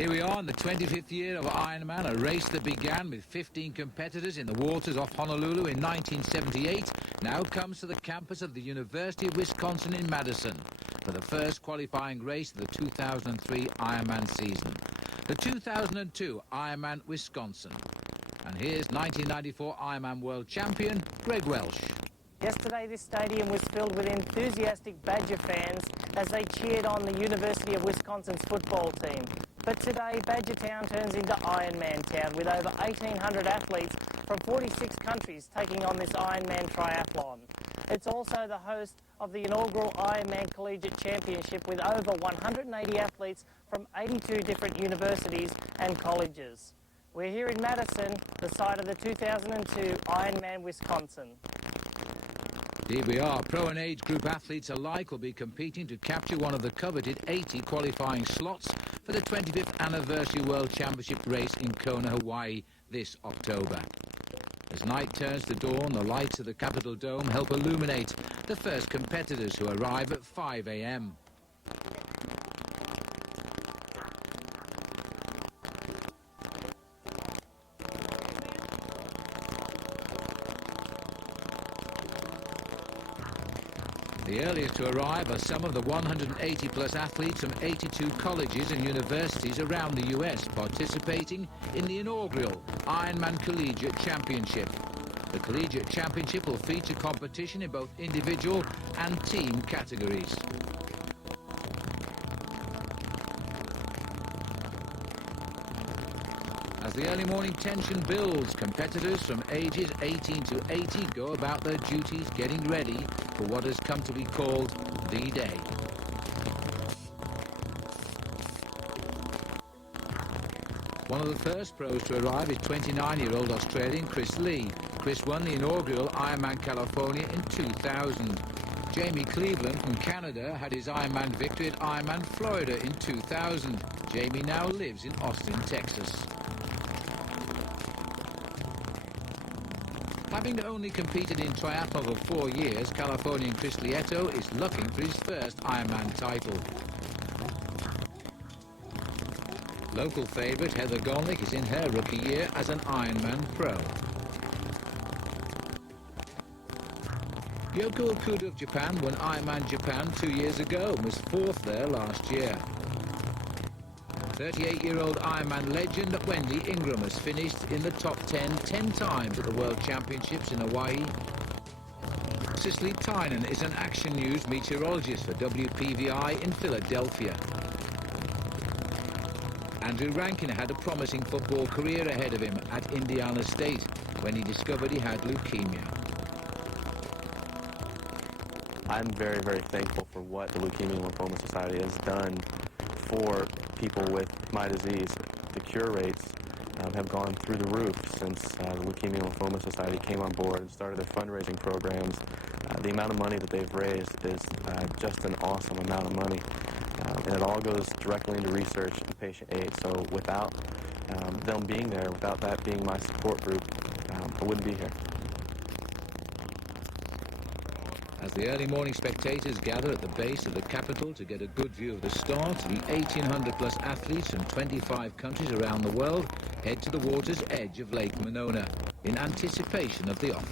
Here we are in the 25th year of Ironman, a race that began with 15 competitors in the waters off Honolulu in 1978, now comes to the campus of the University of Wisconsin in Madison for the first qualifying race of the 2003 Ironman season, the 2002 Ironman Wisconsin. And here's 1994 Ironman World Champion, Greg Welsh. Yesterday, this stadium was filled with enthusiastic Badger fans as they cheered on the University of Wisconsin's football team. But today, Badger Town turns into Ironman Town with over 1,800 athletes from 46 countries taking on this Ironman triathlon. It's also the host of the inaugural Ironman Collegiate Championship with over 180 athletes from 82 different universities and colleges. We're here in Madison, the site of the 2002 Ironman Wisconsin. Here we are. Pro and age group athletes alike will be competing to capture one of the coveted 80 qualifying slots for the 25th anniversary World Championship race in Kona, Hawaii this October. As night turns to dawn, the lights of the Capitol Dome help illuminate the first competitors who arrive at 5 a.m. The earliest to arrive are some of the 180-plus athletes from 82 colleges and universities around the U.S. participating in the inaugural Ironman Collegiate Championship. The Collegiate Championship will feature competition in both individual and team categories. As the early morning tension builds, competitors from ages 18 to 80 go about their duties getting ready for what has come to be called the day. One of the first pros to arrive is 29-year-old Australian Chris Lee. Chris won the inaugural Ironman California in 2000. Jamie Cleveland from Canada had his Ironman victory at Ironman Florida in 2000. Jamie now lives in Austin, Texas. Having only competed in triathlon for 4 years, Californian Chris Lieto is looking for his first Ironman title. Local favourite Heather Golnick is in her rookie year as an Ironman pro. Yoko Okuda of Japan won Ironman Japan 2 years ago and was 4th there last year. 38-year-old Ironman legend Wendy Ingram has finished in the top 10 times at the World Championships in Hawaii. Cicely Tynan is an Action News meteorologist for WPVI in Philadelphia. Andrew Rankin had a promising football career ahead of him at Indiana State when he discovered he had leukemia. I'm very, very thankful for what the Leukemia and Lymphoma Society has done for people with my disease. The cure rates have gone through the roof since the Leukemia and Lymphoma Society came on board and started their fundraising programs. The amount of money that they've raised is just an awesome amount of money. And it all goes directly into research and patient aid. So without them being there, without that being my support group, I wouldn't be here. As the early morning spectators gather at the base of the Capitol to get a good view of the start, the 1,800-plus athletes from 25 countries around the world head to the water's edge of Lake Monona in anticipation of the off.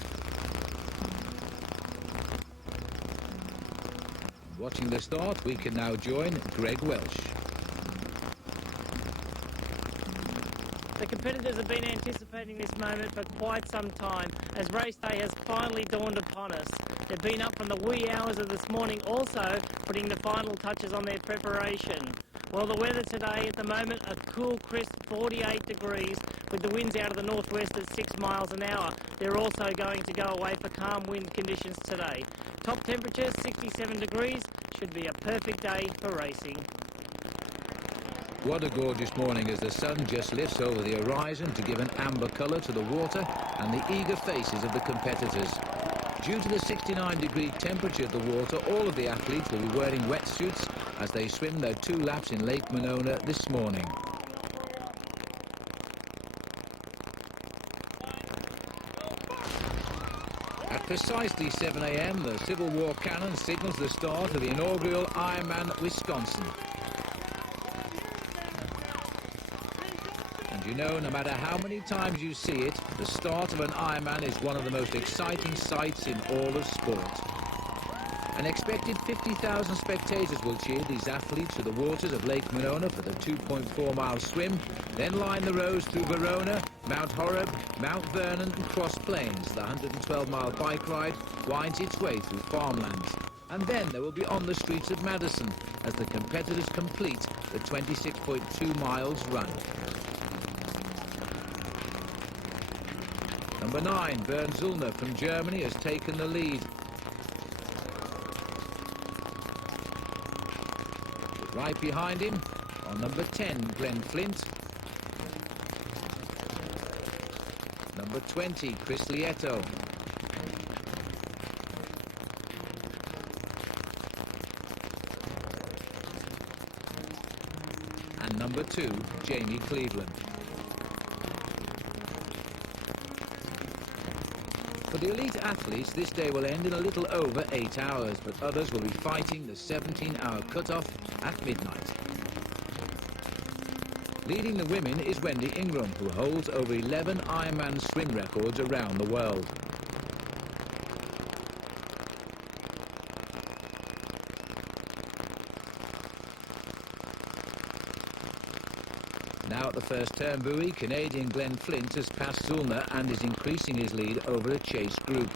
Watching the start, we can now join Greg Welsh. The competitors have been anticipating this moment for quite some time as race day has finally dawned upon us. They've been up from the wee hours of this morning also putting the final touches on their preparation. Well, the weather today at the moment, a cool, crisp 48 degrees with the winds out of the northwest at 6 miles an hour. They're also going to go away for calm wind conditions today. Top temperatures 67 degrees, should be a perfect day for racing. What a gorgeous morning as the sun just lifts over the horizon to give an amber colour to the water and the eager faces of the competitors. Due to the 69-degree temperature of the water, all of the athletes will be wearing wetsuits as they swim their 2 laps in Lake Monona this morning. At precisely 7 a.m, the Civil War cannon signals the start of the inaugural Ironman Wisconsin. you know, no matter how many times you see it, the start of an Ironman is one of the most exciting sights in all of sport. An expected 50,000 spectators will cheer these athletes to the waters of Lake Monona for the 2.4-mile swim, then line the roads through Verona, Mount Horeb, Mount Vernon and Cross Plains. The 112-mile bike ride winds its way through farmlands. And then they will be on the streets of Madison as the competitors complete the 26.2 miles run. Number 9, Bernd Zullner from Germany, has taken the lead. Right behind him, on number 10, Glenn Flint. Number 20, Chris Lieto. And number 2, Jamie Cleveland. For the elite athletes, this day will end in a little over 8 hours, but others will be fighting the 17-hour cutoff at midnight. Leading the women is Wendy Ingram, who holds over 11 Ironman swim records around the world. Now at the first turn buoy, Canadian Glenn Flint has passed Zullner and is increasing his lead over a chase group.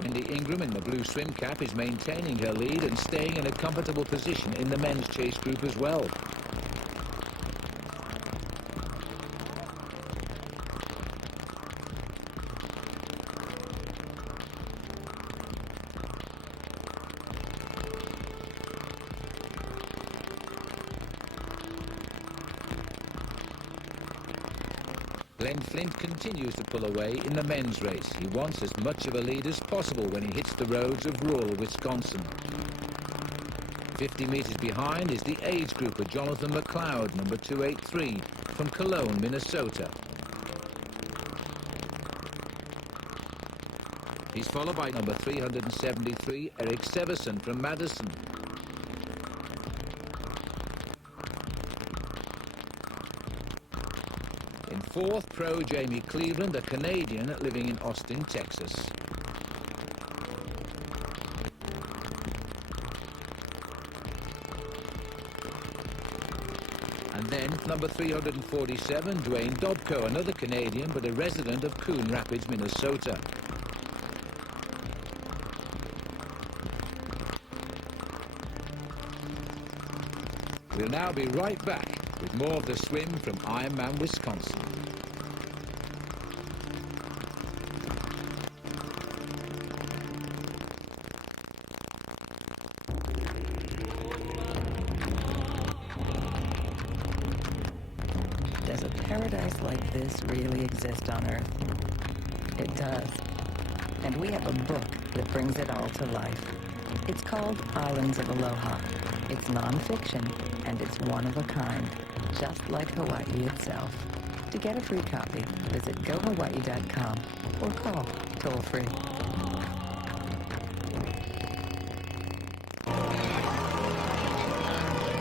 Wendy Ingram in the blue swim cap is maintaining her lead and staying in a comfortable position in the men's chase group as well. Glenn Flint continues to pull away in the men's race. He wants as much of a lead as possible when he hits the roads of rural Wisconsin. 50 meters behind is the age grouper Jonathan McLeod, number 283, from Cologne, Minnesota. He's followed by number 373, Eric Severson from Madison. In fourth, pro Jamie Cleveland, a Canadian living in Austin, Texas. And then number 347, Dwayne Dobko, another Canadian but a resident of Coon Rapids, Minnesota. We'll now be right back with more of the swim from Ironman Wisconsin. Does a paradise like this really exist on Earth? It does. And we have a book that brings it all to life. It's called Islands of Aloha. It's non-fiction, and it's one of a kind, just like Hawaii itself. To get a free copy, visit gohawaii.com or call toll-free.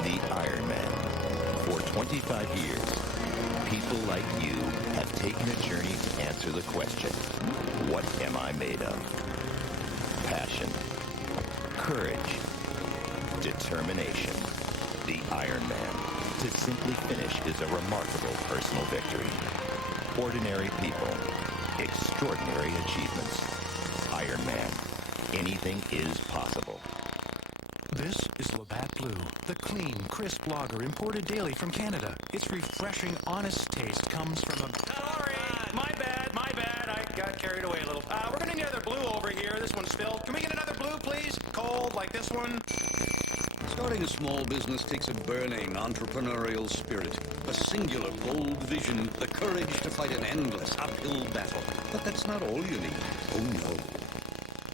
The Ironman. For 25 years, people like you have taken a journey to answer the question, what am I made of? Passion, courage, determination. The Ironman. To simply finish is a remarkable personal victory. Ordinary people, extraordinary achievements. Ironman. Anything is possible. This is Labatt Blue, the clean, crisp lager imported daily from Canada. Its refreshing, honest taste comes from a... Sorry, my bad. I got carried away a little. We're going to need another blue over here. This one's spilled. Can we get another blue, please? Cold, like this one? Starting a small business takes a burning entrepreneurial spirit, a singular bold vision, the courage to fight an endless uphill battle. But that's not all you need. Oh no.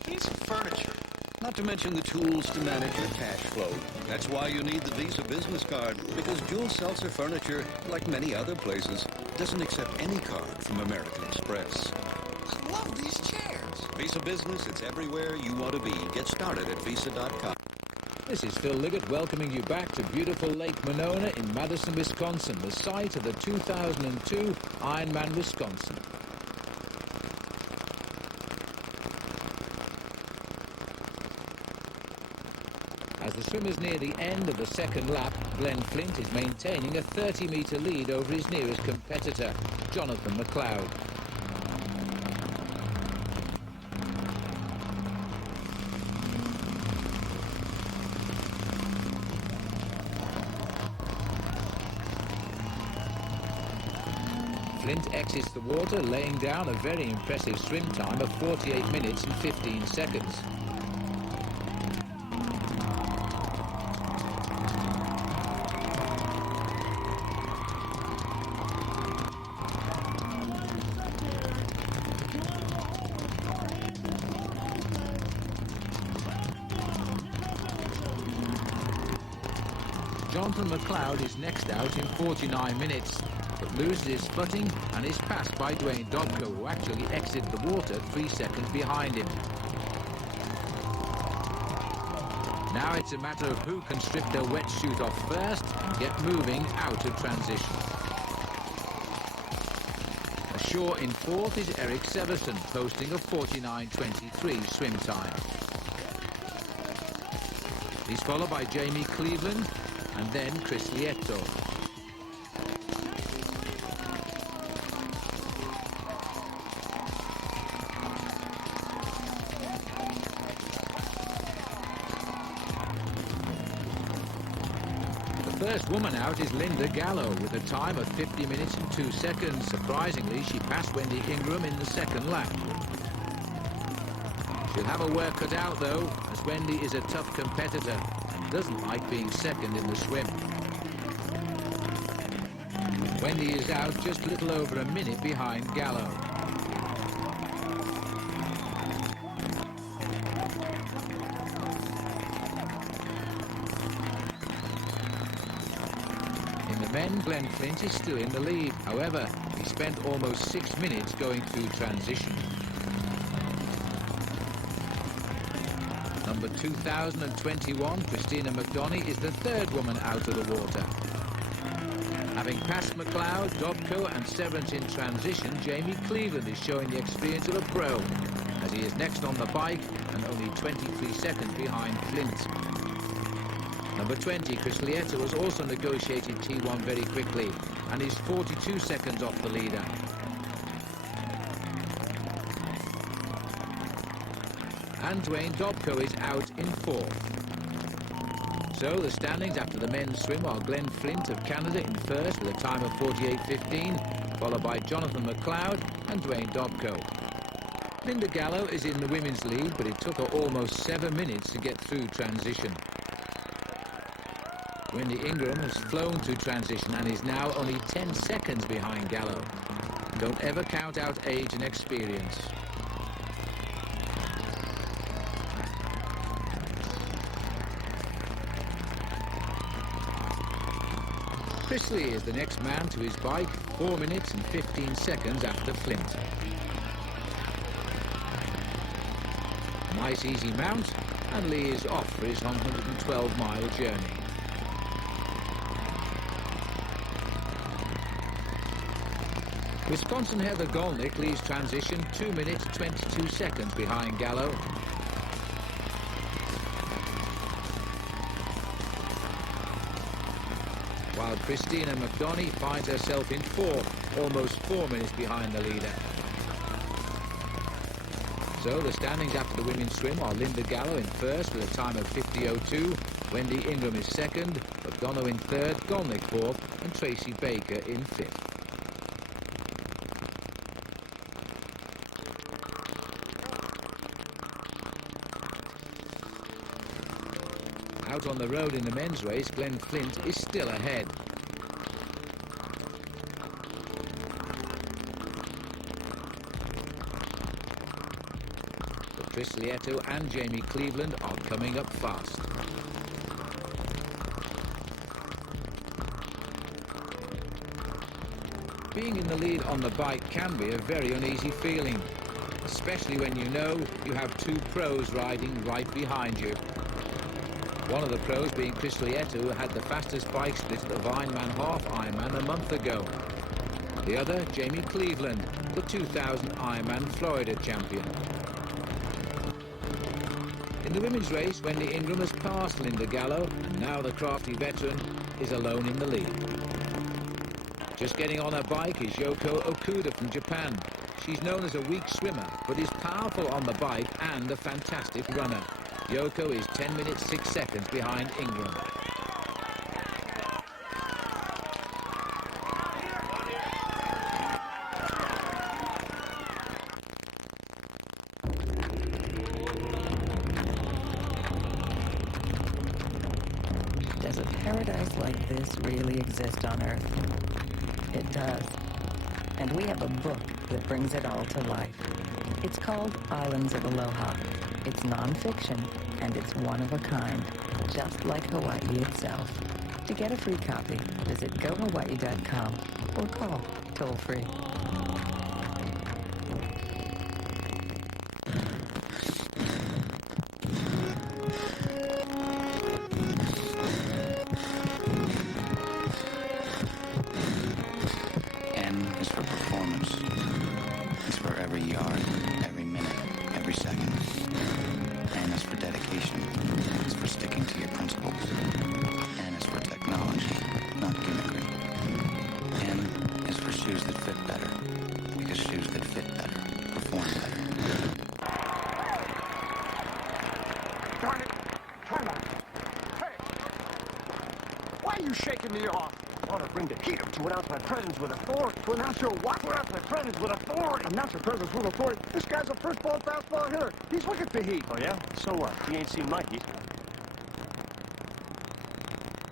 We need some furniture. Not to mention the tools to manage your cash flow. That's why you need the Visa business card, because Jules Seltzer Furniture, like many other places, doesn't accept any card from American Express. I love these chairs. Visa Business, it's everywhere you want to be. Get started at visa.com. This is Phil Liggett welcoming you back to beautiful Lake Monona in Madison, Wisconsin, the site of the 2002 Ironman Wisconsin. As the swimmers near the end of the second lap, Glenn Flint is maintaining a 30-metre lead over his nearest competitor, Jonathan McLeod. Flint exits the water, laying down a very impressive swim time of 48 minutes and 15 seconds. Jonathan McLeod is next out in 49 minutes, but loses his footing and is passed by Dwayne Dobko, who actually exited the water 3 seconds behind him. Now it's a matter of who can strip their wetsuit off first and get moving out of transition. Ashore in fourth is Eric Severson, posting a 49.23 swim time. He's followed by Jamie Cleveland and then Chris Lieto. The first woman out is Linda Gallo with a time of 50 minutes and 2 seconds. Surprisingly, she passed Wendy Ingram in the second lap. She'll have her work cut out though, as Wendy is a tough competitor and doesn't like being second in the swim. Wendy is out just a little over a minute behind Gallo. In the men, Glenn Flint is still in the lead. However, he spent almost 6 minutes going through transition. Number 2021, Christina McDonough, is the third woman out of the water. Having passed McLeod, Dobko and Severance in transition, Jamie Cleveland is showing the experience of a pro, as he is next on the bike and only 23 seconds behind Flint. Number 20, Chris Lieto, has also negotiated T1 very quickly and is 42 seconds off the leader. And Dwayne Dobko is out in fourth. So the standings after the men's swim are Glenn Flint of Canada in first with a time of 48.15, followed by Jonathan McLeod and Dwayne Dobko. Linda Gallo is in the women's lead, but it took her almost 7 minutes to get through transition. Wendy Ingram has flown through transition and is now only 10 seconds behind Gallo. Don't ever count out age and experience. Chris Lee is the next man to his bike, 4 minutes and 15 seconds after Flint. Nice easy mount, and Lee is off for his 112-mile journey. Wisconsin Heather Golnick leaves transition 2 minutes 22 seconds behind Gallo. While Christina McDonough finds herself in fourth, almost 4 minutes behind the leader. So the standings after the women's swim are Linda Gallo in first with a time of 50.02, Wendy Ingram is second, McDonough in third, Golnick fourth, and Tracy Baker in fifth. Out on the road in the men's race, Glenn Flint is still ahead. But Chris Lieto and Jamie Cleveland are coming up fast. Being in the lead on the bike can be a very uneasy feeling. especially when you know you have two pros riding right behind you. One of the pros being Chris Lieto, who had the fastest bike split at the Ironman Half Ironman a month ago. The other, Jamie Cleveland, the 2000 Ironman Florida champion. In the women's race, Wendy Ingram has passed Linda Gallo, and now the crafty veteran is alone in the lead. Just getting on her bike is Yoko Okuda from Japan. She's known as a weak swimmer, but is powerful on the bike and a fantastic runner. Yoko is 10 minutes 6 seconds behind Ingram. Does a paradise like this really exist on Earth? It does. And we have a book that brings it all to life. It's called Islands of Aloha. It's non-fiction, and it's one of a kind, just like Hawaii itself. To get a free copy, visit gohawaii.com or call toll-free. N is for performance. It's for every yard, every minute, every second. N is for dedication. It's for sticking to your principles. N is for technology, not gimmickry. N is for shoes that fit better. Because shoes that fit better perform better. Darn it! Time out! Hey! Why are you shaking me off? I want to bring the heat up to announce my presence with authority. To announce your what? To announce my presence with authority. Announce your presence with authority? This guy's a first ball fastball hitter. He's looking for heat. Oh, yeah? So what? He ain't seen my heat.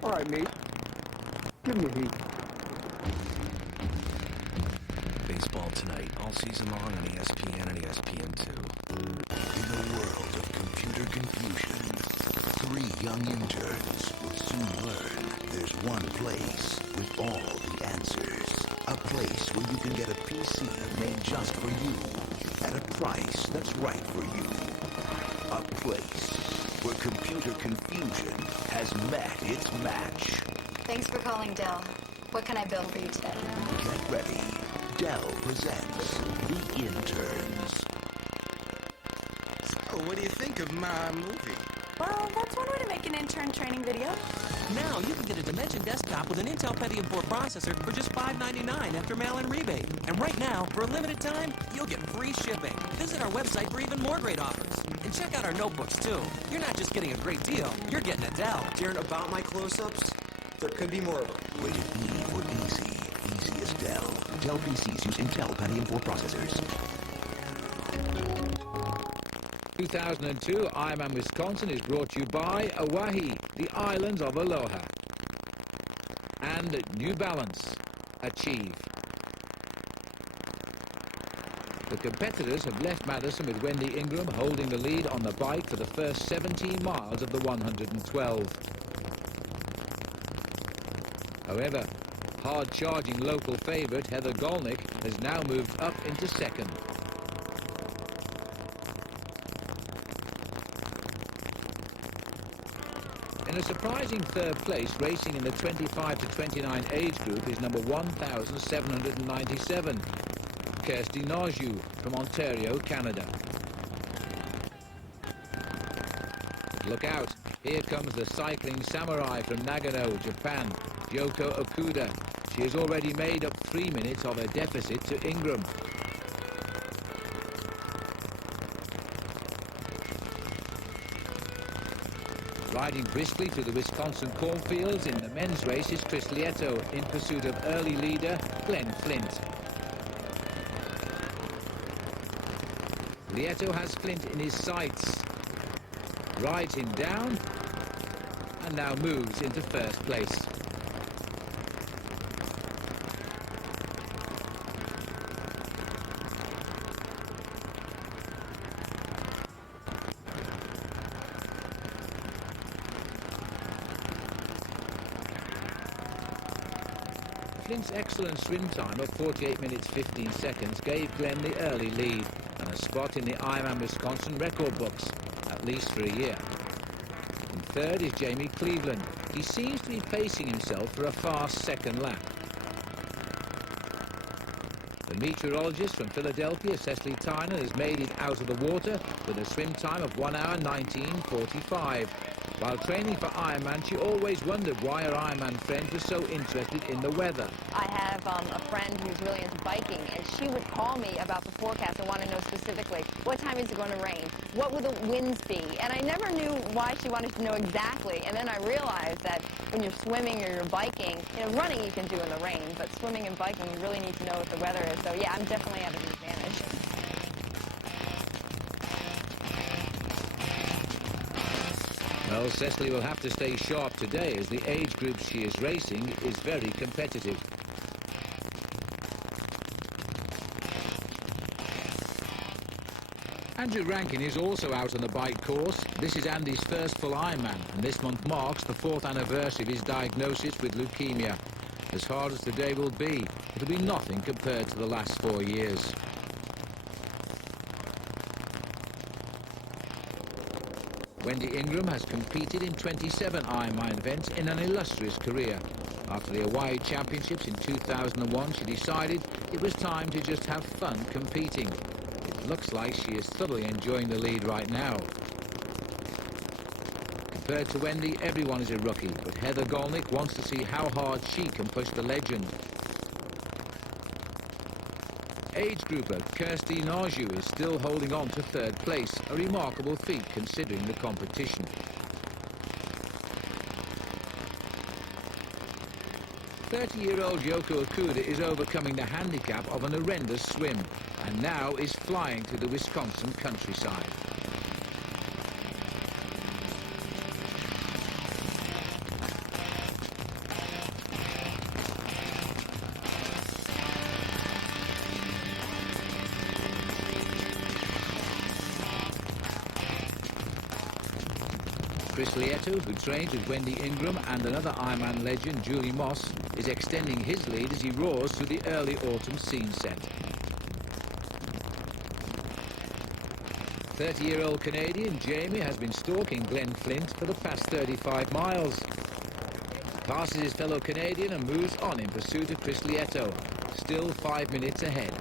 All right, mate. Give me heat. Baseball tonight, all season long on ESPN and ESPN2. In a world of computer confusion, 3 young interns will soon learn there's one place with all the answers. A place where you can get a PC made just for you at a price that's right for you. A place where computer confusion has met its match. Thanks for calling Dell. What can I build for you today? Get ready. Dell presents The Interns. So, what do you think of my movie? Well, that's one way to make an intern training video. Now you can get a Dimension desktop with an Intel Pentium 4 processor for just $5.99 after mail-in rebate. And right now, for a limited time, you'll get free shipping. Visit our website for even more great offers. And check out our notebooks, too. You're not just getting a great deal, you're getting a Dell. Darren, about my close-ups, there could be more of them. Rated E for easy. Easy as Dell. Dell PCs use Intel Pentium 4 processors. 2002 Ironman Wisconsin is brought to you by Oahe, the Islands of Aloha, and New Balance, Achieve. The competitors have left Madison with Wendy Ingram holding the lead on the bike for the first 17 miles of the 112. However, hard-charging local favourite Heather Golnick has now moved up into second. In a surprising third place, racing in the 25 to 29 age group is number 1,797, Kirsty Naju from Ontario, Canada. Look out, here comes the cycling samurai from Nagano, Japan, Yoko Okuda. She has already made up 3 minutes of her deficit to Ingram. Riding briskly through the Wisconsin cornfields in the men's race is Chris Lieto in pursuit of early leader Glenn Flint. Lieto has Flint in his sights, rides him down, and now moves into first place. Flint's excellent swim time of 48 minutes 15 seconds gave Glenn the early lead and a spot in the Ironman Wisconsin record books, at least for a year. In third is Jamie Cleveland. He seems to be pacing himself for a fast second lap. The meteorologist from Philadelphia, Cecily Tyner, has made it out of the water with a swim time of 1 hour 19:45. While training for Ironman, she always wondered why her Ironman friends were so interested in the weather. I have a friend who's really into biking, and she would call me about the forecast and want to know specifically, what time is it going to rain? What will the winds be? And I never knew why she wanted to know exactly. And then I realized that when you're swimming or you're biking, running you can do in the rain, but swimming and biking, you really need to know what the weather is. So yeah, I'm definitely at an advantage. Well, Cecily will have to stay sharp today as the age group she is racing is very competitive. Andrew Rankin is also out on the bike course. This is Andy's first full Ironman, and this month marks the 4th anniversary of his diagnosis with leukemia. As hard as today will be, it'll be nothing compared to the last 4 years. Wendy Ingram has competed in 27 Ironman events in an illustrious career. After the Hawaii Championships in 2001, she decided it was time to just have fun competing. It looks like she is thoroughly enjoying the lead right now. Compared to Wendy, everyone is a rookie, but Heather Golnick wants to see how hard she can push the legend. Age grouper Kirsty Narju is still holding on to 3rd place, a remarkable feat considering the competition. "30-year-old Yoko Okuda is overcoming the handicap of an horrendous swim and now is flying through the Wisconsin countryside. Chris Lieto, who trains with Wendy Ingram and another Ironman legend, Julie Moss, is extending his lead as he roars through the early autumn scene set. 30-year-old Canadian Jamie has been stalking Glenn Flint for the past 35 miles. Passes his fellow Canadian and moves on in pursuit of Chris Lieto, still 5 minutes ahead.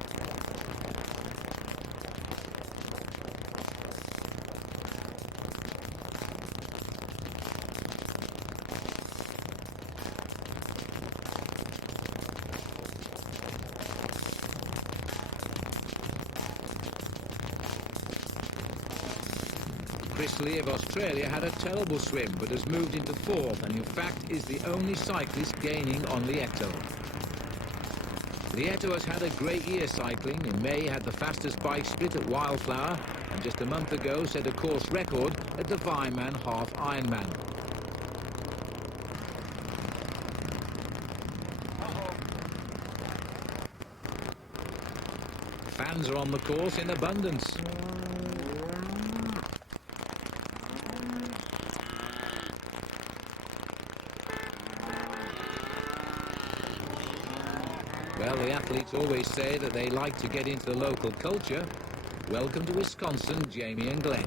Chris Lee of Australia had a terrible swim but has moved into 4th and in fact is the only cyclist gaining on Lieto. Lieto has had a great year cycling. In May he had the fastest bike split at Wildflower and just a month ago set a course record at the Vineman Half Ironman. Fans are on the course in abundance. Well, the athletes always say that they like to get into the local culture. Welcome to Wisconsin, Jamie and Glenn.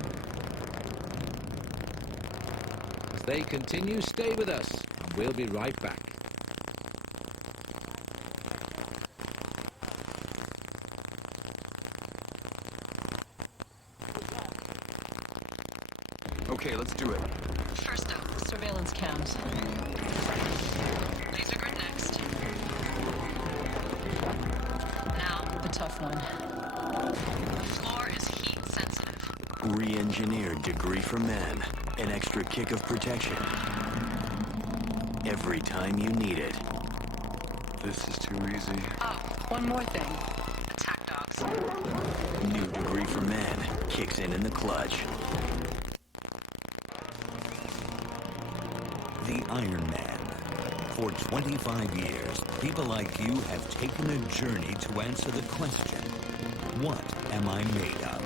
As they continue, stay with us, and we'll be right back. Okay, let's do it. First up, surveillance cams. These are good next. Now, the tough one. The floor is heat sensitive. Re-engineered degree for men. An extra kick of protection. Every time you need it. This is too easy. Oh, one more thing. Attack dogs. New degree for men. Kicks in the clutch. The Ironman. For 25 years, people like you have taken a journey to answer the question, what am I made of?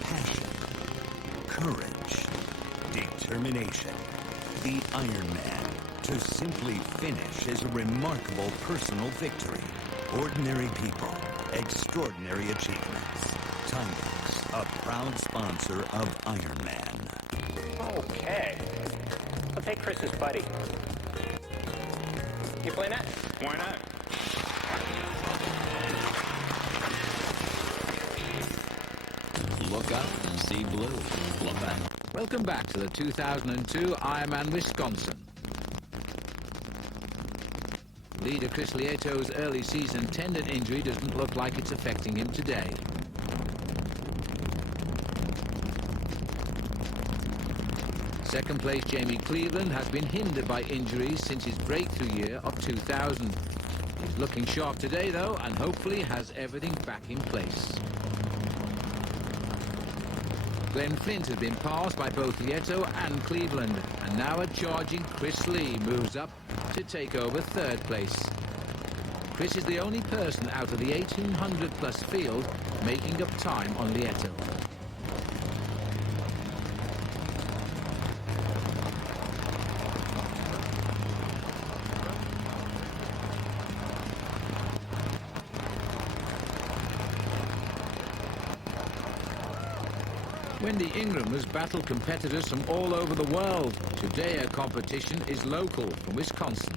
Passion, courage, determination. The Ironman. To simply finish is a remarkable personal victory. Ordinary people, extraordinary achievements. Timex, a proud sponsor of Ironman. Okay. I'll take Chris's buddy. You play net? Why not? Look up, see blue. Labatt. Welcome back to the 2002 Ironman Wisconsin. Leader Chris Lieto's early season tendon injury doesn't look like it's affecting him today. Second place Jamie Cleveland has been hindered by injuries since his breakthrough year of 2000. He's looking sharp today though, and hopefully has everything back in place. Glenn Flint has been passed by both Lieto and Cleveland, and now a charging Chris Lee moves up to take over third place. Chris is the only person out of the 1800 plus field making up time on Lieto. Wendy Ingram has battled competitors from all over the world. Today her competition is local from Wisconsin.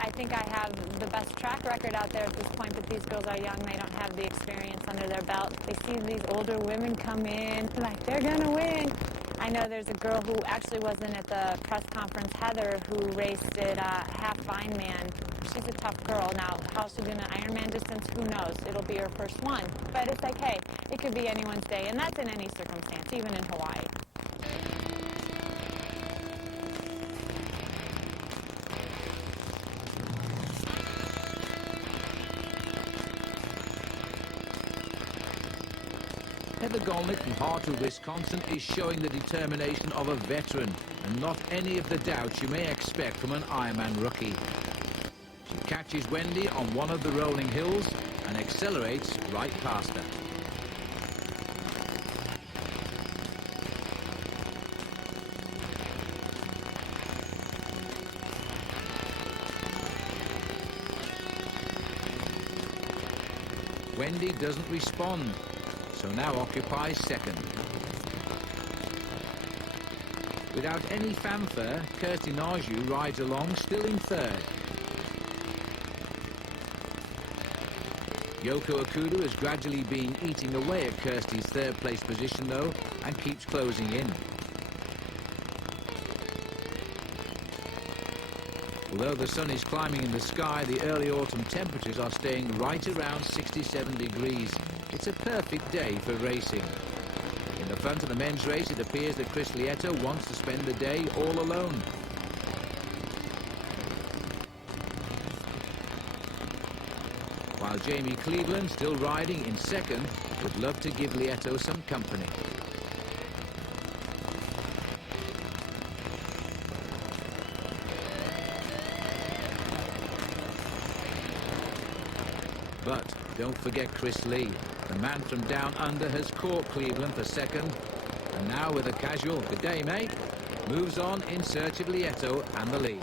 I think I have the best track record out there at this point, but these girls are young. They don't have the experience under their belt. They see these older women come in, like they're gonna win. I know there's a girl who actually wasn't at the press conference, Heather, who raced at half Ironman. She's a tough girl. Now, how she'll do an Ironman distance, who knows? It'll be her first one. But it's like, hey, it could be anyone's day, and that's in any circumstance, even in Hawaii. Heather Golnick from Hartwood, Wisconsin is showing the determination of a veteran and not any of the doubts you may expect from an Ironman rookie. She catches Wendy on one of the rolling hills and accelerates right past her. Wendy doesn't respond, so now occupies second. Without any fanfare, Kirsty Narju rides along, still in third. Yoko Okuda has gradually been eating away at Kirsty's third place position though, and keeps closing in. Although the sun is climbing in the sky, the early autumn temperatures are staying right around 67 degrees. It's a perfect day for racing. In the front of the men's race, it appears that Chris Lieto wants to spend the day all alone. While Jamie Cleveland, still riding in second, would love to give Lieto some company. But don't forget Chris Lee. The man from down under has caught Cleveland for second. And now with a casual, good day, mate, moves on in search of Lieto and the lead.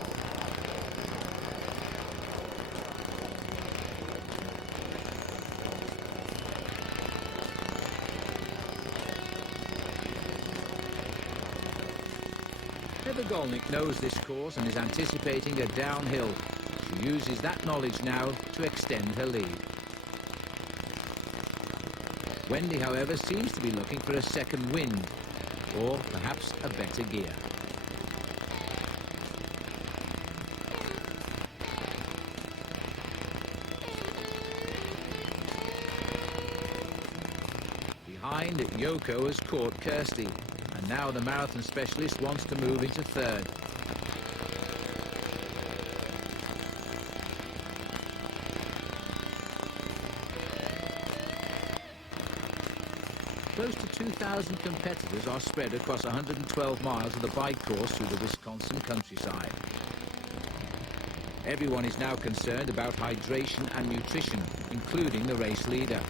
Heather Golnick knows this course and is anticipating a downhill. She uses that knowledge now to extend her lead. Wendy, however, seems to be looking for a second wind, or perhaps a better gear. Behind, Yoko has caught Kirsty, and now the marathon specialist wants to move into third. Close to 2,000 competitors are spread across 112 miles of the bike course through the Wisconsin countryside. Everyone is now concerned about hydration and nutrition, including the race leader.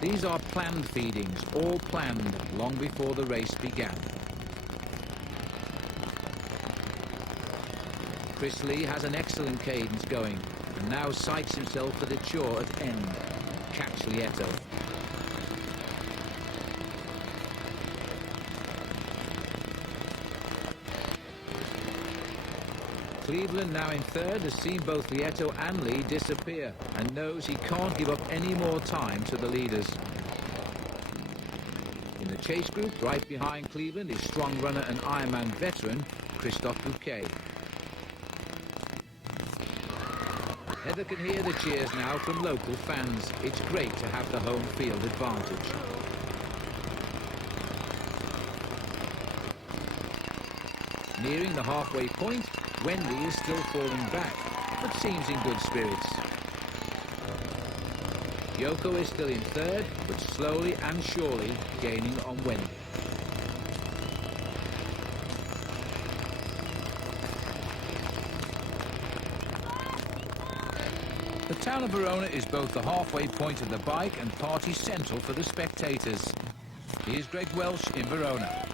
These are planned feedings, all planned long before the race began. Chris Lee has an excellent cadence going and now sights himself for the chore at end. Catch Lieto. Cleveland, now in third, has seen both Lieto and Lee disappear and knows he can't give up any more time to the leaders. In the chase group, right behind Cleveland, is strong runner and Ironman veteran Christophe Bouquet. Heather can hear the cheers now from local fans. It's great to have the home field advantage. Nearing the halfway point, Wendy is still falling back, but seems in good spirits. Yoko is still in third, but slowly and surely gaining on Wendy. The town of Verona is both the halfway point of the bike and party central for the spectators. Here's Greg Welsh in Verona.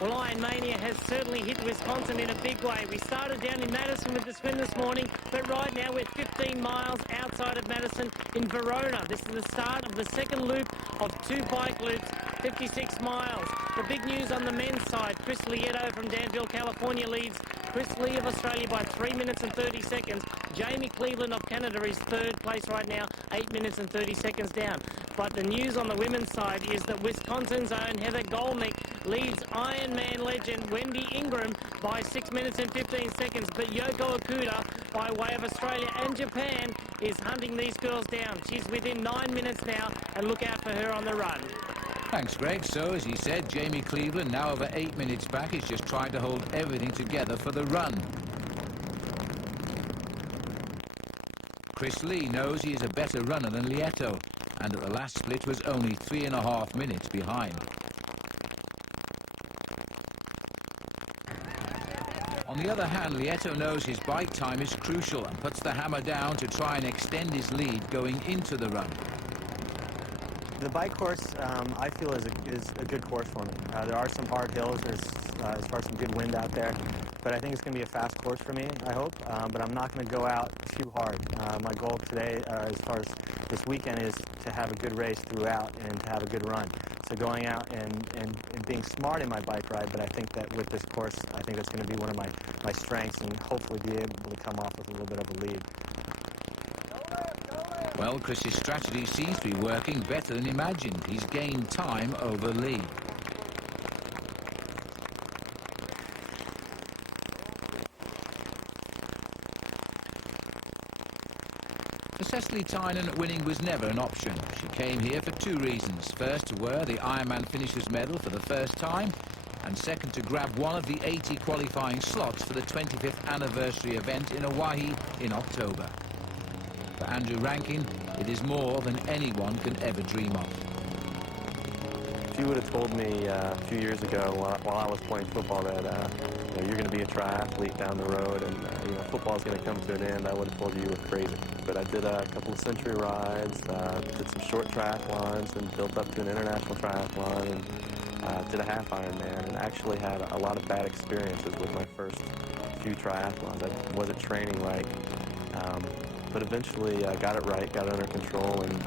Well, Iron Mania has certainly hit Wisconsin in a big way. We started down in Madison with the swim this morning, but right now we're 15 miles outside of Madison in Verona. This is the start of the second loop of 2 bike loops, 56 miles. The big news on the men's side, Chris Lieto from Danville, California leads Chris Lee of Australia by 3 minutes and 30 seconds. Jamie Cleveland of Canada is third place right now, 8 minutes and 30 seconds down. But the news on the women's side is that Wisconsin's own Heather Golnick leads Ironman legend Wendy Ingram by 6 minutes and 15 seconds. But Yoko Okuda, by way of Australia and Japan, is hunting these girls down. She's within 9 minutes now, and look out for her on the run. Thanks, Greg. So, as he said, Jamie Cleveland, now over 8 minutes back, is just trying to hold everything together for the run. Chris Lee knows he is a better runner than Lieto, and at the last split was only 3.5 minutes behind. On the other hand, Lieto knows his bike time is crucial and puts the hammer down to try and extend his lead going into the run. The bike course, I feel, is a good course for me. There are some hard hills. There's as far as some good wind out there. But I think it's going to be a fast course for me, I hope. But I'm not going to go out too hard. My goal today, as far as this weekend, is to have a good race throughout and to have a good run. So going out and being smart in my bike ride, but I think that with this course, I think that's going to be one of my strengths and hopefully be able to come off with a little bit of a lead. Well, Chris's strategy seems to be working better than imagined. He's gained time over Lee. For Cecily Tynan, winning was never an option. She came here for 2 reasons. First, to wear the Ironman Finishers Medal for the first time, and second, to grab one of the 80 qualifying slots for the 25th anniversary event in Hawaii in October. For Andrew Rankin, it is more than anyone can ever dream of. If you would have told me a few years ago while I was playing football that you're going to be a triathlete down the road and football is going to come to an end, I would have told you were crazy. But I did a couple of century rides, did some short triathlons, and built up to an international triathlon, and did a half Ironman, and actually had a lot of bad experiences with my first few triathlons. I wasn't training right. But eventually got it right, got it under control, and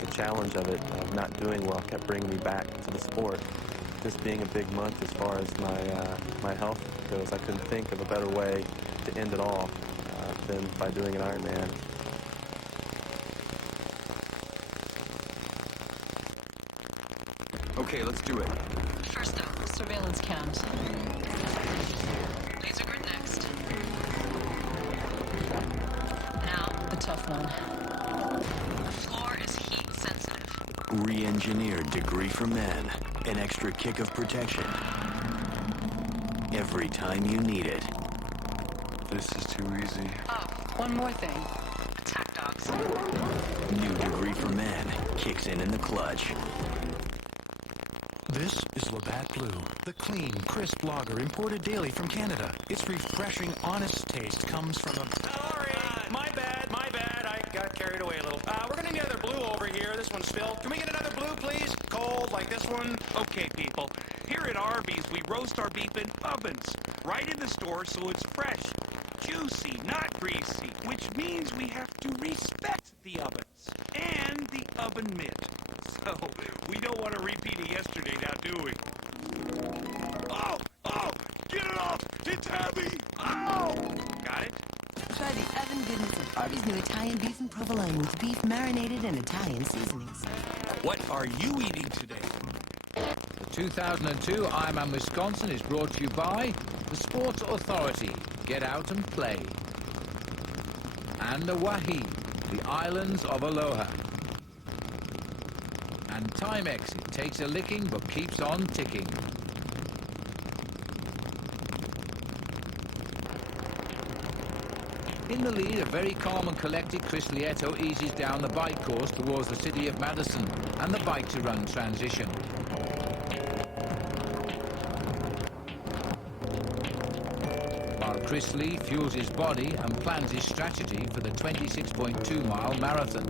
the challenge of it, of not doing well, kept bringing me back to the sport. This being a big month as far as my health goes, I couldn't think of a better way to end it all than by doing an Ironman. Okay, let's do it. First up, surveillance cams. Laser grid next. Now, the tough one. The floor is heat sensitive. Re-engineered degree for men. An extra kick of protection. Every time you need it. This is too easy. Oh, one more thing. Attack dogs. New degree for men kicks in the clutch. This is Labatt Blue, the clean, crisp lager imported daily from Canada. Its refreshing, honest taste comes from a... Sorry, my bad. I got carried away a little. We're gonna need another blue over here. This one's spilled. Can we get another blue, please? Cold, like this one. Okay, people. Here at Arby's, we roast our beef in ovens, right in the store so it's fresh. juicy, not greasy, which means we have to respect the ovens and the oven mitt. So, we don't want to repeat of yesterday now, do we? Oh! Get it off! It's heavy! Oh! Got it? Try the oven goodness of Arby's new Italian beef and provolone with beef marinated in Italian seasonings. What are you eating today? The 2002 Ironman Wisconsin is brought to you by the Sports Authority. Get out and play. And Oahe, the islands of Aloha. And Timex, it takes a licking but keeps on ticking. In the lead, a very calm and collected Chris Lieto eases down the bike course towards the city of Madison and the bike-to-run transition. While Chris Lee fuels his body and plans his strategy for the 26.2-mile marathon.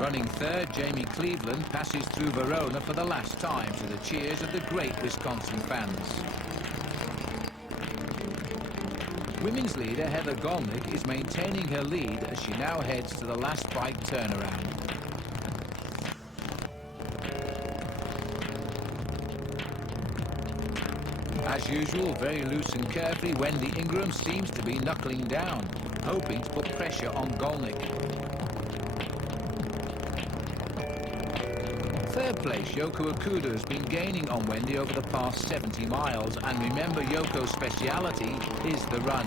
Running third, Jamie Cleveland passes through Verona for the last time to the cheers of the great Wisconsin fans. Women's leader Heather Golnick is maintaining her lead as she now heads to the last bike turnaround. As usual, very loose and carefree, Wendy Ingram seems to be knuckling down, hoping to put pressure on Golnick. Third place, Yoko Okuda has been gaining on Wendy over the past 70 miles, and remember, Yoko's speciality is the run.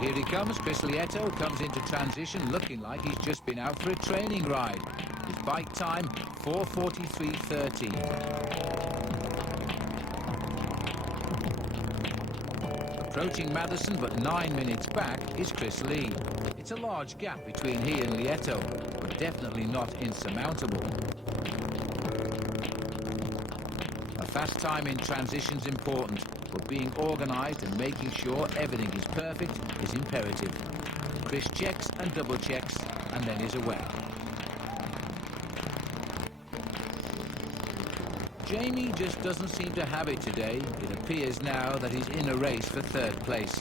Here he comes. Chris Lieto comes into transition looking like he's just been out for a training ride. His bike time, 4:43.13. Approaching Madison, but 9 minutes back, is Chris Lee. It's a large gap between he and Lieto, but definitely not insurmountable. A fast time in transition's important, but being organised and making sure everything is perfect is imperative. Chris checks and double checks, and then is away. Jamie just doesn't seem to have it today. It appears now that he's in a race for third place.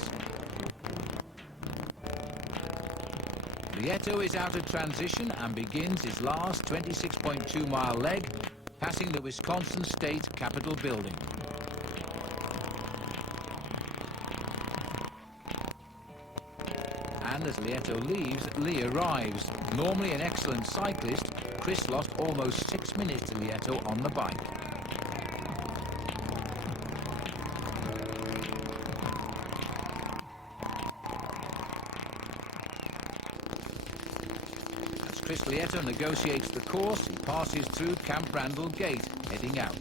Lieto is out of transition and begins his last 26.2-mile leg, passing the Wisconsin State Capitol building. And as Lieto leaves, Lee arrives. Normally an excellent cyclist, Chris lost almost 6 minutes to Lieto on the bike. Chris Lieto negotiates the course. He passes through Camp Randall Gate, heading out.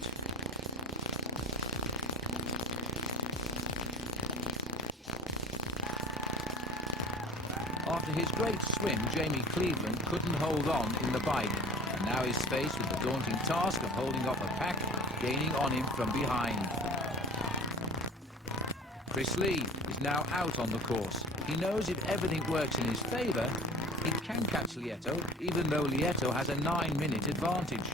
After his great swim, Jamie Cleveland couldn't hold on in the bike, and now he's faced with the daunting task of holding off a pack, gaining on him from behind. Chris Lee is now out on the course. He knows if everything works in his favour, he can catch Lieto, even though Lieto has a 9-minute advantage.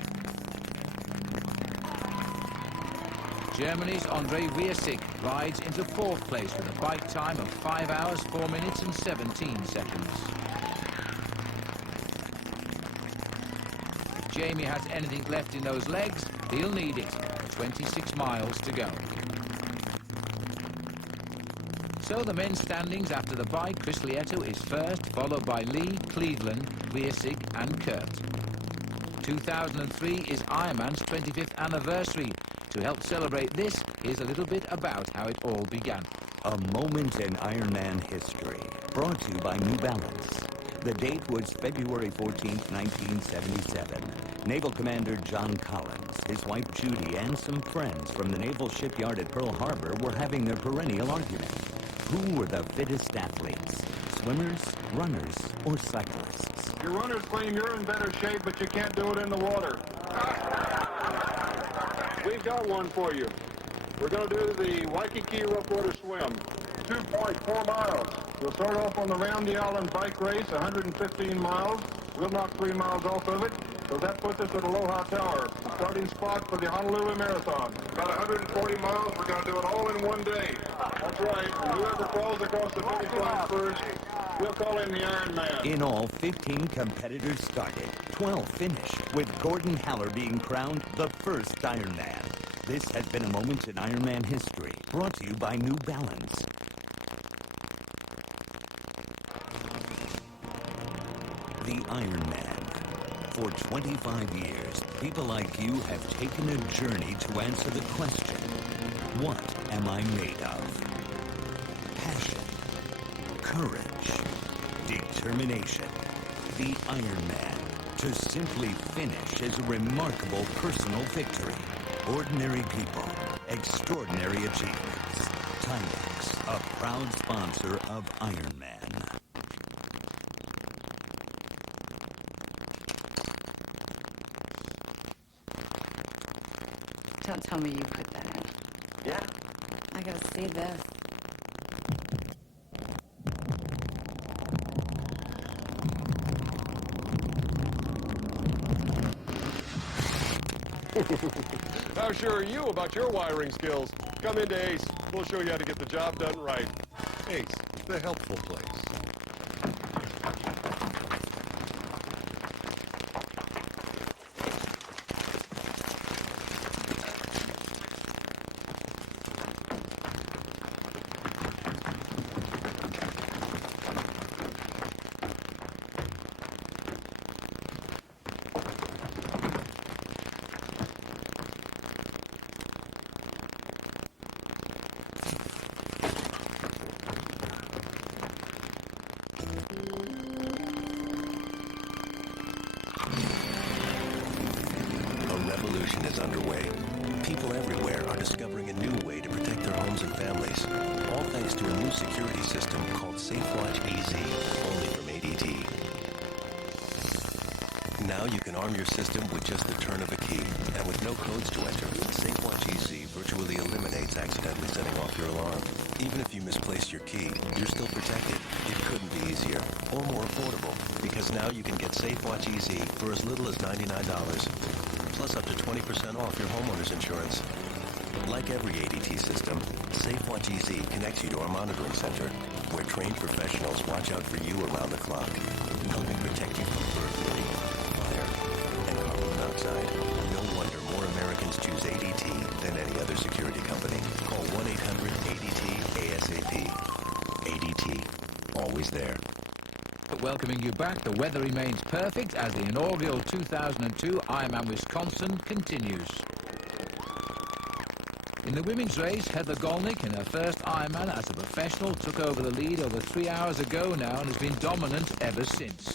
Germany's Andre Wiesik rides into fourth place with a bike time of 5 hours, 4 minutes and 17 seconds. If Jamie has anything left in those legs, he'll need it. 26 miles to go. So the men's standings after the bike, Chris Lieto is first, followed by Lee, Cleveland, Wiesik and Kurt. 2003 is Ironman's 25th anniversary. To help celebrate this, here's a little bit about how it all began. A moment in Ironman history, brought to you by New Balance. The date was February 14th, 1977. Naval Commander John Collins, his wife Judy, and some friends from the naval shipyard at Pearl Harbor were having their perennial argument. Who were the fittest athletes? Swimmers, runners, or cyclists? Your runners claim you're in better shape, but you can't do it in the water. We've got one for you. We're going to do the Waikiki Rough Water Swim. 2.4 miles. We'll start off on the Round the Island bike race, 115 miles. We'll knock 3 miles off of it, so that puts us at Aloha Tower, the starting spot for the Honolulu Marathon. About 140 miles. We're going to do it all in one day. That's right. And whoever crawls across the finish line first, we'll call him the Ironman. In all, 15 competitors started. 12 finished, with Gordon Haller being crowned the first Ironman. This has been a moment in Ironman history, brought to you by New Balance. The Ironman. For 25 years, people like you have taken a journey to answer the question, what am I made of? Passion, courage, determination. The Ironman. To simply finish is a remarkable personal victory. Ordinary people, extraordinary achievements. Timex, a proud sponsor of Ironman. Don't tell me you put that in. Yeah. I gotta see this. How sure are you about your wiring skills? Come into Ace. We'll show you how to get the job done right. Ace, the helpful place. revolution is underway. People everywhere are discovering a new way to protect their homes and families, all thanks to a new security system called SafeWatch EZ, only from ADT. Now you can arm your system with just the turn of a key, and with no codes to enter, SafeWatch EZ virtually eliminates accidentally setting off your alarm. Even if you misplace your key, you're still protected. It couldn't be easier or more affordable, because now you can get SafeWatch EZ for as little as $99, plus up to 20% off your homeowner's insurance. Like every ADT system, SafeWatch EZ connects you to our monitoring center, where trained professionals watch out for you around the clock, helping protect you from burglary, fire, and carbon monoxide. No wonder more Americans choose ADT than any other security company. Call 1-800-ADT-ASAP. ADT, always there. Welcoming you back, the weather remains perfect as the inaugural 2002 Ironman Wisconsin continues. In the women's race, Heather Golnick, in her first Ironman as a professional, took over the lead over 3 hours ago now and has been dominant ever since.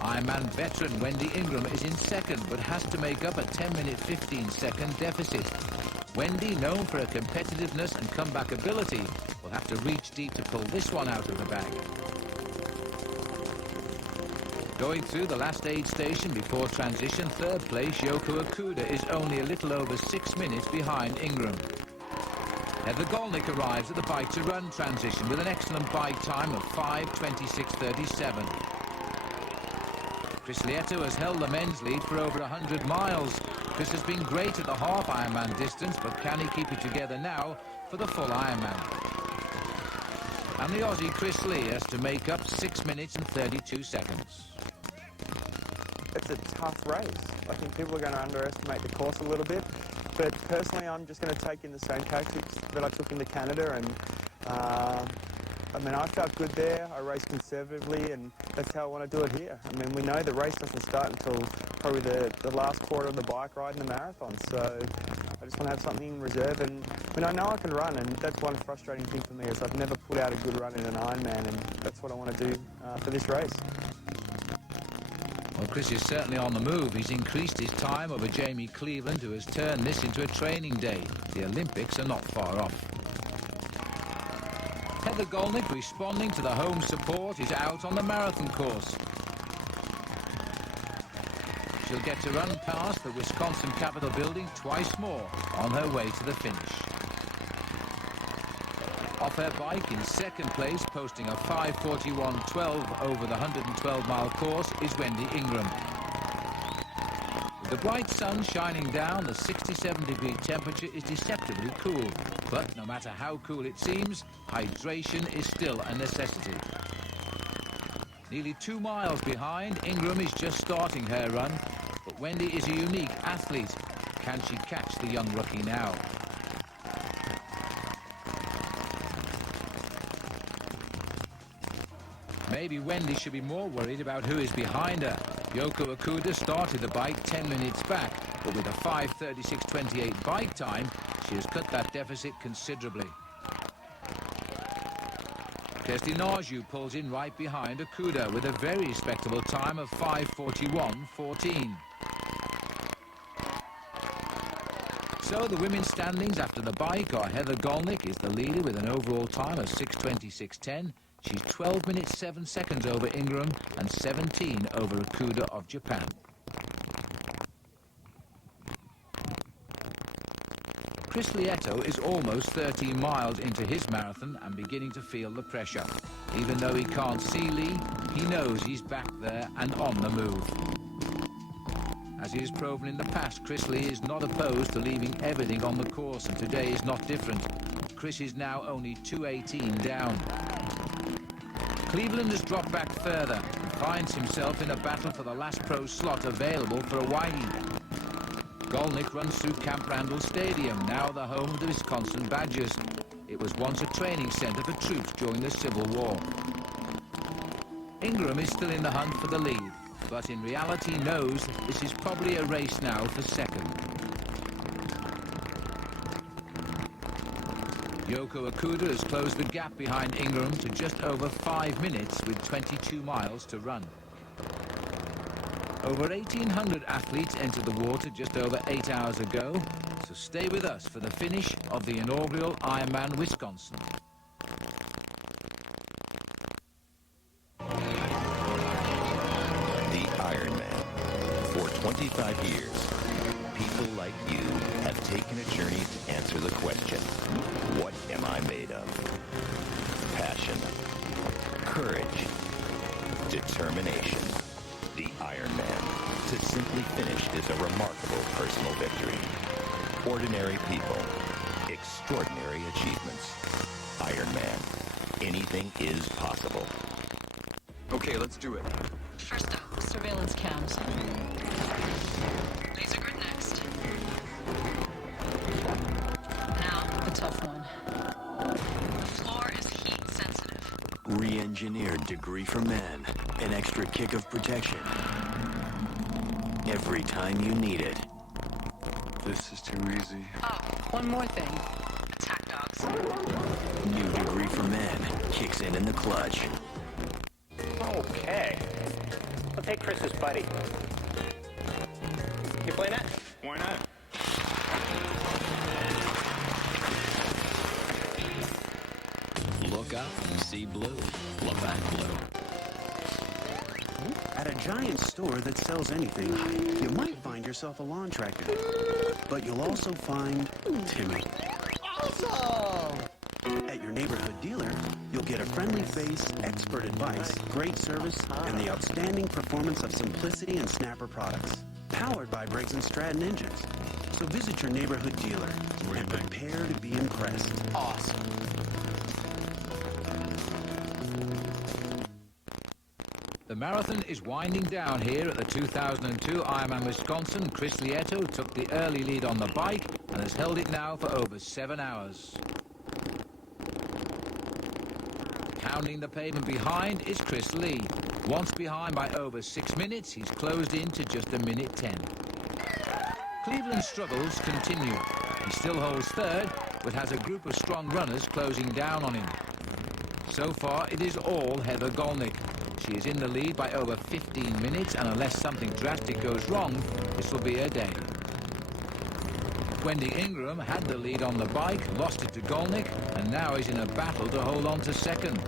Ironman veteran Wendy Ingram is in second, but has to make up a 10-minute 15-second deficit. Wendy, known for her competitiveness and comeback ability, will have to reach deep to pull this one out of the bag. Going through the last aid station before transition, third place Yoko Okuda is only a little over 6 minutes behind Ingram. Heather Golnick arrives at the bike to run transition with an excellent bike time of 5:26:37. Chris Lieto has held the men's lead for over 100 miles. Chris has been great at the half Ironman distance, but can he keep it together now for the full Ironman? And the Aussie Chris Lee has to make up 6 minutes and 32 seconds. It's a tough race. I think people are going to underestimate the course a little bit, but personally I'm just going to take in the same tactics that I took into Canada, and I mean, I felt good there. I raced conservatively, and that's how I want to do it here. I mean, we know the race doesn't start until probably the last quarter of the bike ride in the marathon, so I just want to have something in reserve. And I mean, I know I can run, and that's one frustrating thing for me is I've never put out a good run in an Ironman, and that's what I want to do for this race. Well, Chris is certainly on the move. He's increased his time over Jamie Cleveland, who has turned this into a training day. The Olympics are not far off. Heather Golnick, responding to the home support, is out on the marathon course. She'll get to run past the Wisconsin Capitol building twice more on her way to the finish. Off her bike in second place, posting a 5:41.12 over the 112-mile course, is Wendy Ingram. With the bright sun shining down, the 67-degree temperature is deceptively cool. But no matter how cool it seems, hydration is still a necessity. Nearly 2 miles behind, Ingram is just starting her run, but Wendy is a unique athlete. Can she catch the young rookie now? Maybe Wendy should be more worried about who is behind her. Yoko Okuda started the bike 10 minutes back, but with a 5:36.28 bike time, she has cut that deficit considerably. Kirsty Narju pulls in right behind Okuda with a very respectable time of 5:41.14. So the women's standings after the bike are Heather Golnick is the leader with an overall time of 6:26.10. She's 12 minutes 7 seconds over Ingram and 17 over Okuda of Japan. Chris Lieto is almost 13 miles into his marathon and beginning to feel the pressure. Even though he can't see Lee, he knows he's back there and on the move. As he has proven in the past, Chris Lee is not opposed to leaving everything on the course, and today is not different. Chris is now only 2:18 down. Cleveland has dropped back further and finds himself in a battle for the last pro slot available for Hawaii. Golnick runs through Camp Randall Stadium, now the home of the Wisconsin Badgers. It was once a training center for troops during the Civil War. Ingram is still in the hunt for the lead, but in reality knows this is probably a race now for second. Yoko Okuda has closed the gap behind Ingram to just over 5 minutes with 22 miles to run. Over 1,800 athletes entered the water just over 8 hours ago, so stay with us for the finish of the inaugural Ironman Wisconsin. The Ironman. For 25 years, people like you have taken a journey to answer the question, what am I made of? Passion, courage, determination. The Ironman. To simply finish is a remarkable personal victory. Ordinary people, extraordinary achievements. Ironman. Anything is possible. Okay, let's do it. First up, surveillance cams. Laser grid next. Now, the tough one. The floor is heat sensitive. Re-engineered degree for men. An extra kick of protection. Every time you need it. This is too easy. Oh, one more thing. Attack dogs. New degree for men. Kicks in the clutch. Okay. I'll take Chris's buddy. You play that? Why not? Look up and see blue. Labatt Blue. At a giant store that sells anything, you might find yourself a lawn tractor. But you'll also find Timmy. Awesome! At your neighborhood dealer, you'll get a friendly face, expert advice, great service, and the outstanding performance of Simplicity and Snapper products. Powered by Briggs & Stratton engines. So visit your neighborhood dealer and prepare to be impressed. Awesome. The marathon is winding down here at the 2002 Ironman Wisconsin. Chris Lieto took the early lead on the bike and has held it now for over 7 hours. Pounding the pavement behind is Chris Lee. Once behind by over 6 minutes, he's closed in to just 1:10. Cleveland's struggles continue. He still holds third, but has a group of strong runners closing down on him. So far, it is all Heather Golnick. She is in the lead by over 15 minutes, and unless something drastic goes wrong, this will be her day. Wendy Ingram had the lead on the bike, lost it to Golnick, and now is in a battle to hold on to second.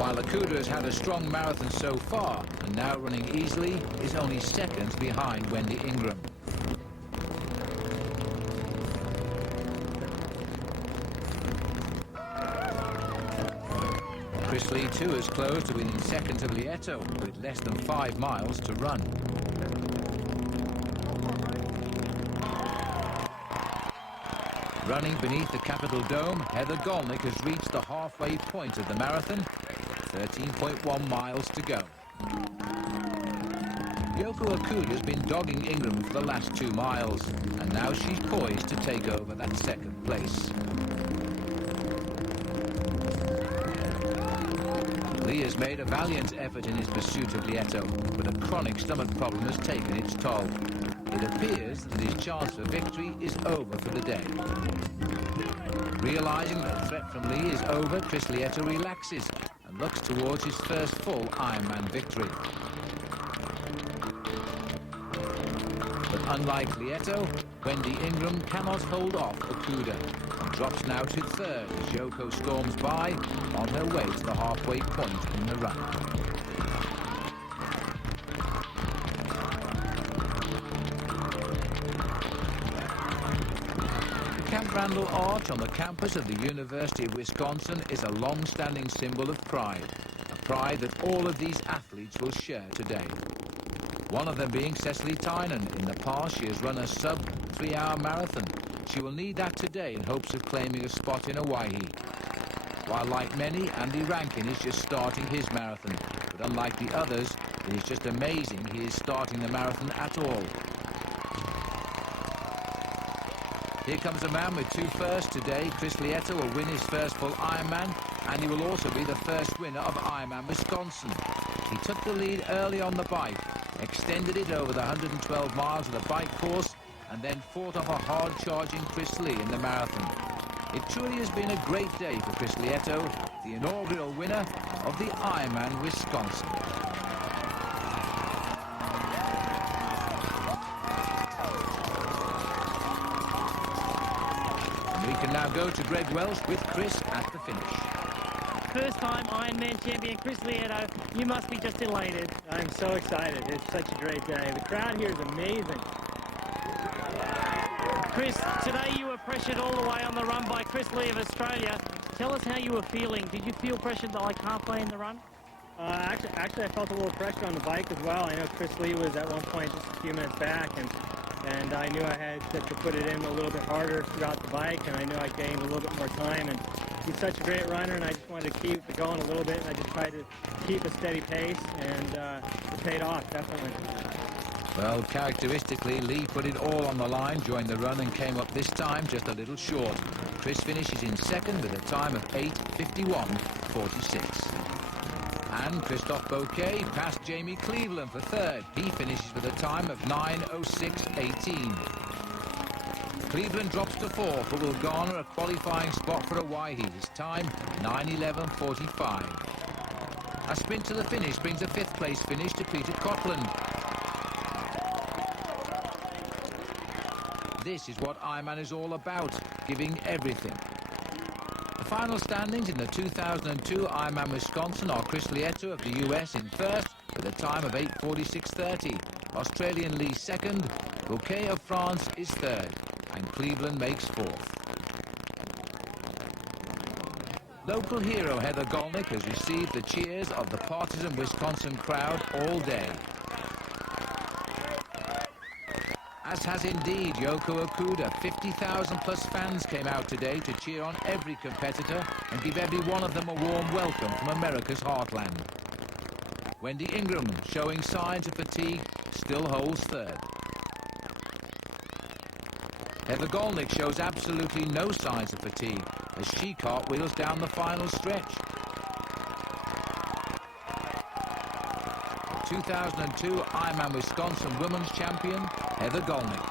While Okuda has had a strong marathon so far, and now running easily, is only seconds behind Wendy Ingram. Chris Lee, too, has closed to within seconds of Lieto with less than 5 miles to run. Running beneath the Capitol Dome, Heather Golnick has reached the halfway point of the marathon. 13.1 miles to go. Yoko Okuda has been dogging Ingram for the last 2 miles, and now she's poised to take over that second place. Lee has made a valiant effort in his pursuit of Lieto, but a chronic stomach problem has taken its toll. It appears that his chance for victory is over for the day. Realizing that the threat from Lee is over, Chris Lieto relaxes and looks towards his first full Ironman victory. But unlike Lieto, Wendy Ingram cannot hold off Okuda and drops now to third as Yoko storms by on her way to the halfway point in the run. Camp Randall Arch on the campus of the University of Wisconsin is a long-standing symbol of pride, a pride that all of these athletes will share today. One of them being Cecily Tynan. In the past, she has run a sub-3-hour marathon. She will need that today in hopes of claiming a spot in Hawaii. While like many, Andy Rankin is just starting his marathon, but unlike the others, it is just amazing he is starting the marathon at all. Here comes a man with 2 firsts today. Chris Lieto will win his first full Ironman, and he will also be the first winner of Ironman Wisconsin. He took the lead early on the bike, extended it over the 112 miles of the bike course, and then fought off a hard-charging Chris Lee in the marathon. It truly has been a great day for Chris Lieto, the inaugural winner of the Ironman Wisconsin. We can now go to Greg Welsh with Chris at the finish. First-time Ironman champion Chris Lieto, you must be just elated. I'm so excited. It's such a great day. The crowd here is amazing. Chris, today you were pressured all the way on the run by Chris Lee of Australia. Tell us how you were feeling. Did you feel pressured like halfway in the run? Actually, I felt a little pressure on the bike as well. I know Chris Lee was at one point just a few minutes back, and I knew I had to put it in a little bit harder throughout the bike, and I knew I gained a little bit more time. And he's such a great runner, and I just wanted to keep it going a little bit, and I just tried to keep a steady pace, and it paid off, definitely. Well, characteristically, Lee put it all on the line during the run and came up this time just a little short. Chris finishes in second with a time of 8:51.46. And Christophe Bouquet passed Jamie Cleveland for third. He finishes with a time of 9:06.18. Cleveland drops to fourth, but will garner a qualifying spot for Hawaii. His time, 9:11.45. A sprint to the finish brings a 5th place finish to Peter Cotland. This is what Ironman is all about, giving everything. The final standings in the 2002 Ironman Wisconsin are Chris Lieto of the US in first with a time of 8:46.30. Australian Lee second, Bouquet of France is third, and Cleveland makes fourth. Local hero Heather Golnick has received the cheers of the partisan Wisconsin crowd all day. As has indeed Yoko Okuda. 50,000 plus fans came out today to cheer on every competitor and give every one of them a warm welcome from America's heartland. Wendy Ingram, showing signs of fatigue, still holds third. Heather Golnick shows absolutely no signs of fatigue as she cartwheels down the final stretch. 2002 Ironman Wisconsin Women's Champion, Heather Golnick.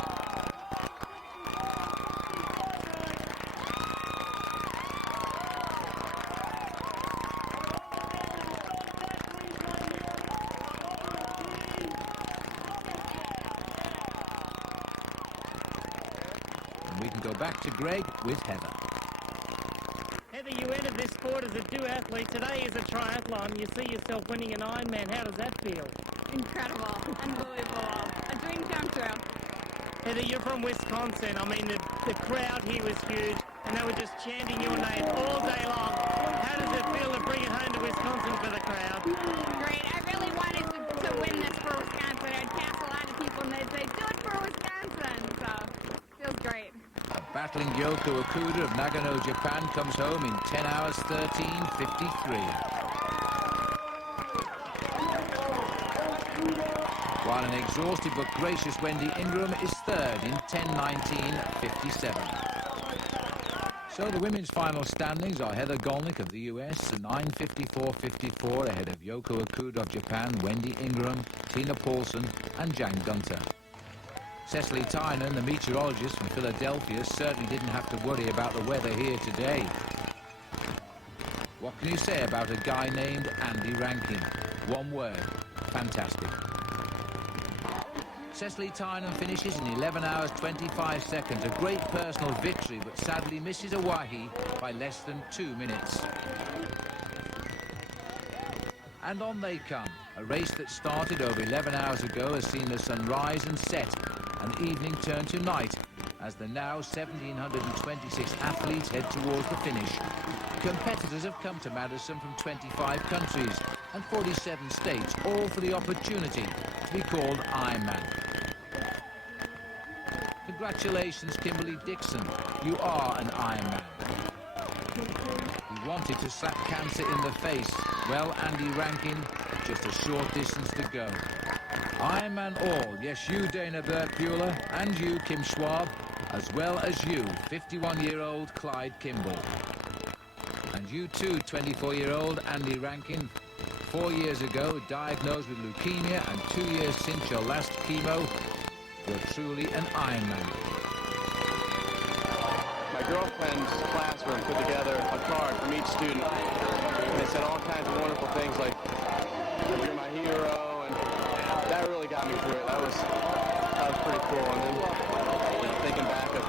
And we can go back to Greg with Heather. Heather, you entered this sport as a duathlete. Today is a triathlon. You see yourself winning an Ironman. How does that feel? Incredible. Unbelievable. A dream come true. Heather, you're from Wisconsin. I mean, the crowd here was huge, and they were just chanting your name all day long. How does it feel to bring it home to Wisconsin? battling Yoko Okuda of Nagano, Japan, comes home in 10 hours 13:53. While an exhausted but gracious Wendy Ingram is third in 10:19:57. So the women's final standings are Heather Golnick of the US, 9:54.54 ahead of Yoko Okuda of Japan, Wendy Ingram, Tina Paulson and Jan Gunter. Cecily Tynan, the meteorologist from Philadelphia, certainly didn't have to worry about the weather here today. What can you say about a guy named Andy Rankin? One word: fantastic. Cecily Tynan finishes in 11 hours 25 seconds. A great personal victory, but sadly misses Oahi by less than 2 minutes. And on they come. A race that started over 11 hours ago has seen the sun rise and set, and evening turn to night as the now 1,726 athletes head towards the finish. Competitors have come to Madison from 25 countries and 47 states, all for the opportunity to be called Ironman. Congratulations, Kimberly Dixon. You are an Ironman. You wanted to slap cancer in the face. Well, Andy Rankin, just a short distance to go. Ironman all. Yes, you, Dana Burke-Bueller, and you, Kim Schwab, as well as you, 51-year-old Clyde Kimball. And you too, 24-year-old Andy Rankin. 4 years ago, diagnosed with leukemia, and 2 years since your last chemo, you're truly an Ironman. My girlfriend's classroom put together a card from each student. And they said all kinds of wonderful things like, "You're my hero," and that really got me through it. That was pretty cool. And then thinking back of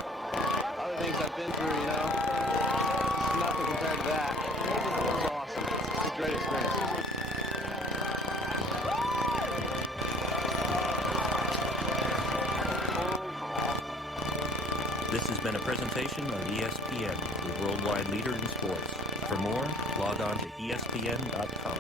other things I've been through, you know, it's nothing compared to that. It was awesome. It's a great experience. This has been a presentation of ESPN, the worldwide leader in sports. For more, log on to ESPN.com.